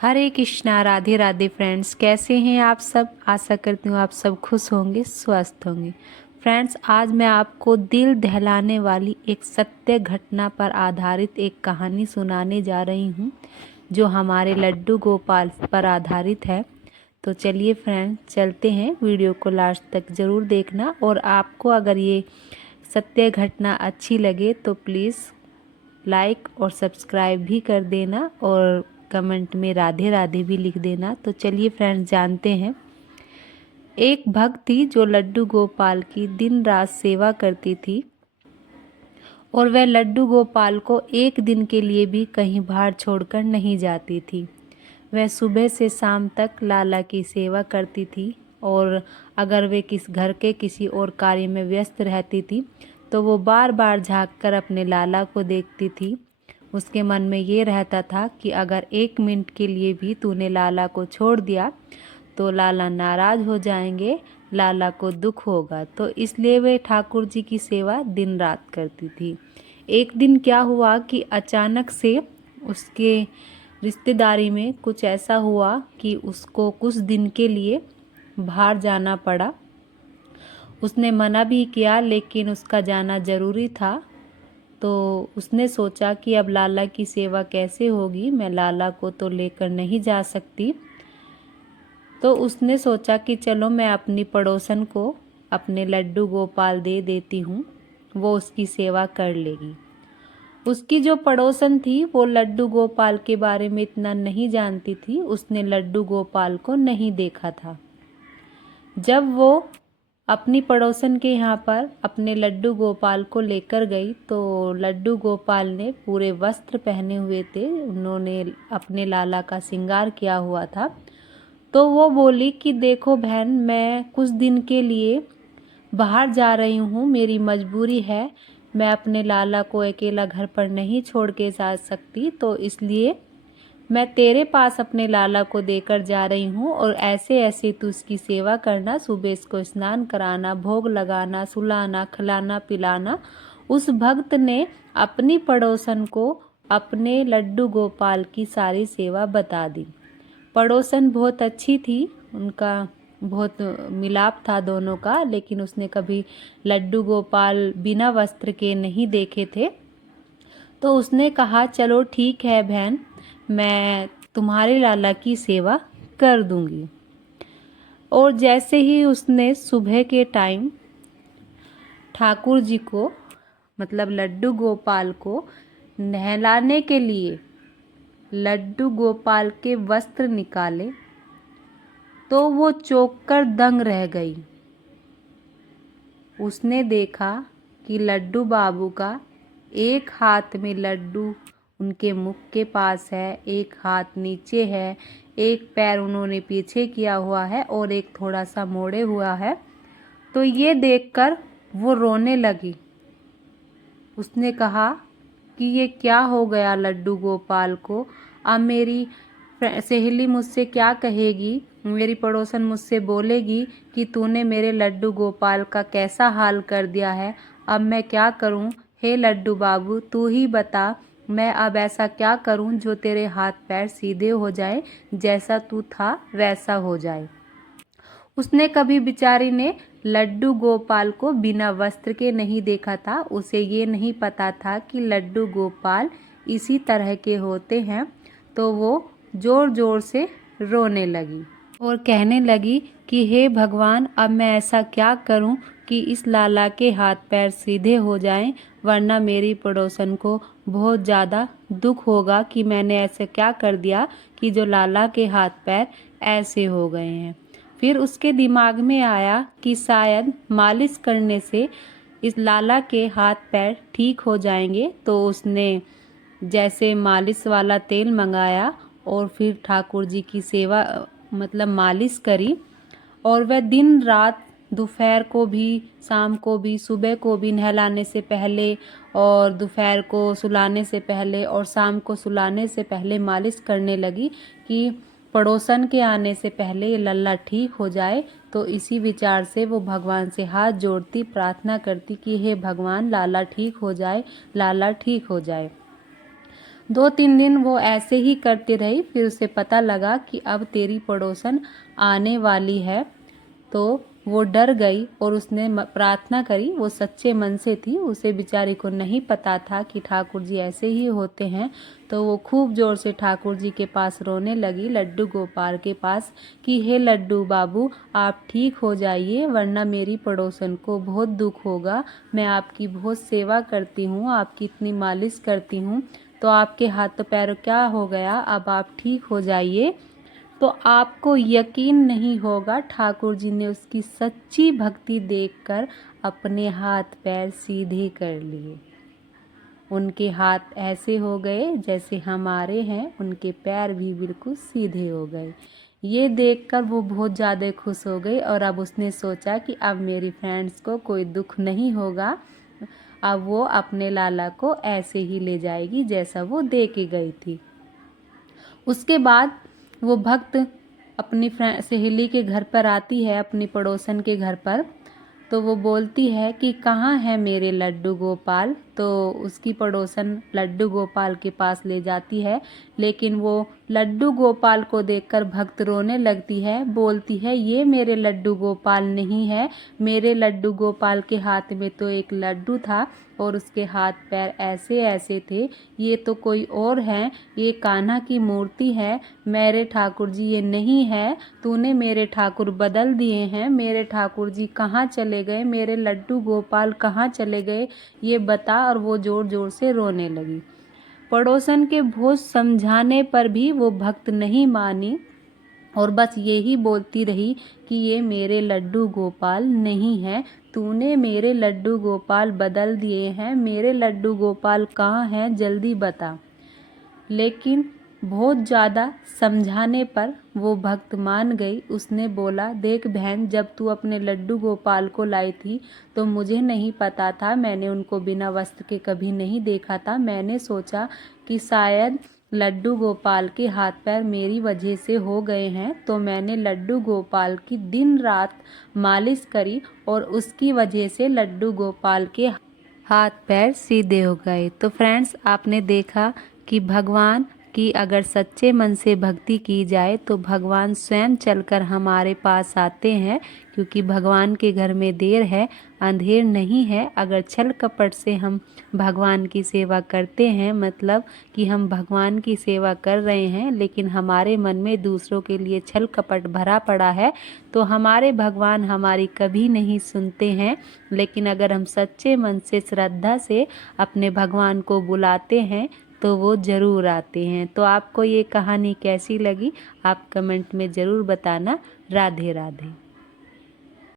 हरे Krishna. Radhe Radhe friends, कैसे हैं आप सब। आशा करती हूँ आप सब खुश होंगे, स्वस्थ होंगे। फ्रेंड्स, आज मैं आपको दिल दहलाने वाली एक सत्य घटना पर आधारित एक कहानी सुनाने जा रही हूँ, जो हमारे लड्डू गोपाल पर आधारित है। तो चलिए फ्रेंड्स, चलते हैं। वीडियो को लास्ट तक ज़रूर देखना, और आपको अगर ये सत्य घटना अच्छी लगे तो प्लीज़ लाइक और सब्सक्राइब भी कर देना, और कमेंट में राधे राधे भी लिख देना। तो चलिए फ्रेंड्स, जानते हैं। एक भक्त थी जो लड्डू गोपाल की दिन रात सेवा करती थी, और वह लड्डू गोपाल को एक दिन के लिए भी कहीं बाहर छोड़कर नहीं जाती थी। वह सुबह से शाम तक लाला की सेवा करती थी, और अगर वे घर के किसी और कार्य में व्यस्त रहती थी तो वो बार बार झांककर अपने लाला को देखती थी। उसके मन में ये रहता था कि अगर 1 मिनट के लिए भी तूने लाला को छोड़ दिया तो लाला नाराज हो जाएंगे, लाला को दुख होगा। तो इसलिए वे ठाकुर जी की सेवा दिन रात करती थी। एक दिन क्या हुआ कि अचानक से उसके रिश्तेदारी में कुछ ऐसा हुआ कि उसको कुछ दिन के लिए बाहर जाना पड़ा। उसने मना भी किया, लेकिन उसका जाना ज़रूरी था। तो उसने सोचा कि अब लाला की सेवा कैसे होगी, मैं लाला को तो लेकर नहीं जा सकती। तो उसने सोचा कि चलो मैं अपनी पड़ोसन को अपने लड्डू गोपाल दे देती हूँ, वो उसकी सेवा कर लेगी। उसकी जो पड़ोसन थी वो लड्डू गोपाल के बारे में इतना नहीं जानती थी, उसने लड्डू गोपाल को नहीं देखा था। जब वो अपनी पड़ोसन के यहाँ पर अपने लड्डू गोपाल को लेकर गई तो लड्डू गोपाल ने पूरे वस्त्र पहने हुए थे, उन्होंने अपने लाला का श्रृंगार किया हुआ था। तो वो बोली कि देखो बहन, मैं कुछ दिन के लिए बाहर जा रही हूँ, मेरी मजबूरी है, मैं अपने लाला को अकेला घर पर नहीं छोड़ के जा सकती, तो इसलिए मैं तेरे पास अपने लाला को देकर जा रही हूँ, और ऐसे ऐसे तू उसकी सेवा करना, सुबह इसको स्नान कराना, भोग लगाना, सुलाना, खिलाना पिलाना। उस भक्त ने अपनी पड़ोसन को अपने लड्डू गोपाल की सारी सेवा बता दी। पड़ोसन बहुत अच्छी थी, उनका बहुत मिलाप था दोनों का, लेकिन उसने कभी लड्डू गोपाल बिना वस्त्र के नहीं देखे थे। तो उसने कहा चलो ठीक है बहन, मैं तुम्हारे लाला की सेवा कर दूंगी। और जैसे ही उसने सुबह के टाइम ठाकुर जी को, मतलब लड्डू गोपाल को नहलाने के लिए लड्डू गोपाल के वस्त्र निकाले तो वो चौंक कर दंग रह गई। उसने देखा कि लड्डू बाबू का एक हाथ में लड्डू उनके मुख के पास है, एक हाथ नीचे है, एक पैर उन्होंने पीछे किया हुआ है और एक थोड़ा सा मोड़े हुआ है। तो ये देखकर वो रोने लगी। उसने कहा कि ये क्या हो गया लड्डू गोपाल को, अब मेरी सहेली मुझसे क्या कहेगी, मेरी पड़ोसन मुझसे बोलेगी कि तूने मेरे लड्डू गोपाल का कैसा हाल कर दिया है, अब मैं क्या करूं। हे लड्डू बाबू, तू ही बता, मैं अब ऐसा क्या करूं जो तेरे हाथ पैर सीधे हो जाए, जैसा तू था वैसा हो जाए। उसने कभी बेचारी ने लड्डू गोपाल को बिना वस्त्र के नहीं देखा था, उसे ये नहीं पता था कि लड्डू गोपाल इसी तरह के होते हैं। तो वो जोर जोर से रोने लगी और कहने लगी कि हे भगवान, अब मैं ऐसा क्या करूं कि इस लाला के हाथ पैर सीधे हो जाएं, वरना मेरी पड़ोसन को बहुत ज़्यादा दुख होगा कि मैंने ऐसे क्या कर दिया कि जो लाला के हाथ पैर ऐसे हो गए हैं। फिर उसके दिमाग में आया कि शायद मालिश करने से इस लाला के हाथ पैर ठीक हो जाएंगे। तो उसने जैसे मालिश वाला तेल मंगाया और फिर ठाकुर जी की सेवा मतलब मालिश करी, और वह दिन रात दोपहर को भी, शाम को भी, सुबह को भी नहलाने से पहले और दोपहर को सुलाने से पहले और शाम को सुलाने से पहले मालिश करने लगी कि पड़ोसन के आने से पहले ये लल्ला ठीक हो जाए। तो इसी विचार से वो भगवान से हाथ जोड़ती, प्रार्थना करती कि हे भगवान, लाला ठीक हो जाए, लाला ठीक हो जाए। 2-3 दिन वो ऐसे ही करती रही। फिर उसे पता लगा कि अब तेरी पड़ोसन आने वाली है, तो वो डर गई और उसने प्रार्थना करी। वो सच्चे मन से थी, उसे बेचारी को नहीं पता था कि ठाकुर जी ऐसे ही होते हैं। तो वो खूब जोर से ठाकुर जी के पास रोने लगी, लड्डू गोपाल के पास, कि हे लड्डू बाबू, आप ठीक हो जाइए, वरना मेरी पड़ोसन को बहुत दुख होगा। मैं आपकी बहुत सेवा करती हूँ, आपकी इतनी मालिश करती हूँ, तो आपके हाथ पैर क्या हो गया, अब आप ठीक हो जाइए। तो आपको यकीन नहीं होगा, ठाकुर जी ने उसकी सच्ची भक्ति देखकर अपने हाथ पैर सीधे कर लिए। उनके हाथ ऐसे हो गए जैसे हमारे हैं, उनके पैर भी बिल्कुल सीधे हो गए। ये देखकर वो बहुत ज़्यादा खुश हो गई और अब उसने सोचा कि अब मेरी फ्रेंड्स को कोई दुख नहीं होगा। अब वो अपने लाला को ऐसे ही ले जाएगी जैसा वो दे के गई थी। उसके बाद वो भक्त अपनी सहेली के घर पर आती है, अपनी पड़ोसन के घर पर। तो वो बोलती है कि कहाँ है मेरे लड्डू गोपाल। तो उसकी पड़ोसन लड्डू गोपाल के पास ले जाती है, लेकिन वो लड्डू गोपाल को देखकर भक्त रोने लगती है। बोलती है, ये मेरे लड्डू गोपाल नहीं है, मेरे लड्डू गोपाल के हाथ में तो एक लड्डू था और उसके हाथ पैर ऐसे ऐसे थे, ये तो कोई और है, ये कान्हा की मूर्ति है, मेरे ठाकुर जी ये नहीं है, तूने मेरे ठाकुर बदल दिए हैं, मेरे ठाकुर जी कहाँ चले गए, मेरे लड्डू गोपाल कहाँ चले गए, ये बता। और वो जोर जोर से रोने लगी। पड़ोसन के बहुत समझाने पर भी वो भक्त नहीं मानी और बस यही बोलती रही कि ये मेरे लड्डू गोपाल नहीं है, तूने मेरे लड्डू गोपाल बदल दिए हैं, मेरे लड्डू गोपाल कहाँ हैं, जल्दी बता। लेकिन बहुत ज़्यादा समझाने पर वो भक्त मान गई। उसने बोला, देख बहन, जब तू अपने लड्डू गोपाल को लाई थी तो मुझे नहीं पता था, मैंने उनको बिना वस्त्र के कभी नहीं देखा था। मैंने सोचा कि शायद लड्डू गोपाल के हाथ पैर मेरी वजह से हो गए हैं, तो मैंने लड्डू गोपाल की दिन रात मालिश करी और उसकी वजह से लड्डू गोपाल के हाथ पैर सीधे हो गए। तो फ्रेंड्स, आपने देखा कि भगवान की अगर सच्चे मन से भक्ति की जाए तो भगवान स्वयं चलकर हमारे पास आते हैं, क्योंकि भगवान के घर में देर है, अंधेर नहीं है। अगर छल कपट से हम भगवान की सेवा करते हैं, मतलब कि हम भगवान की सेवा कर रहे हैं लेकिन हमारे मन में दूसरों के लिए छल कपट भरा पड़ा है, तो हमारे भगवान हमारी कभी नहीं सुनते हैं। लेकिन अगर हम सच्चे मन से श्रद्धा से अपने भगवान को बुलाते हैं तो वो ज़रूर आते हैं। तो आपको ये कहानी कैसी लगी, आप कमेंट में ज़रूर बताना। राधे राधे।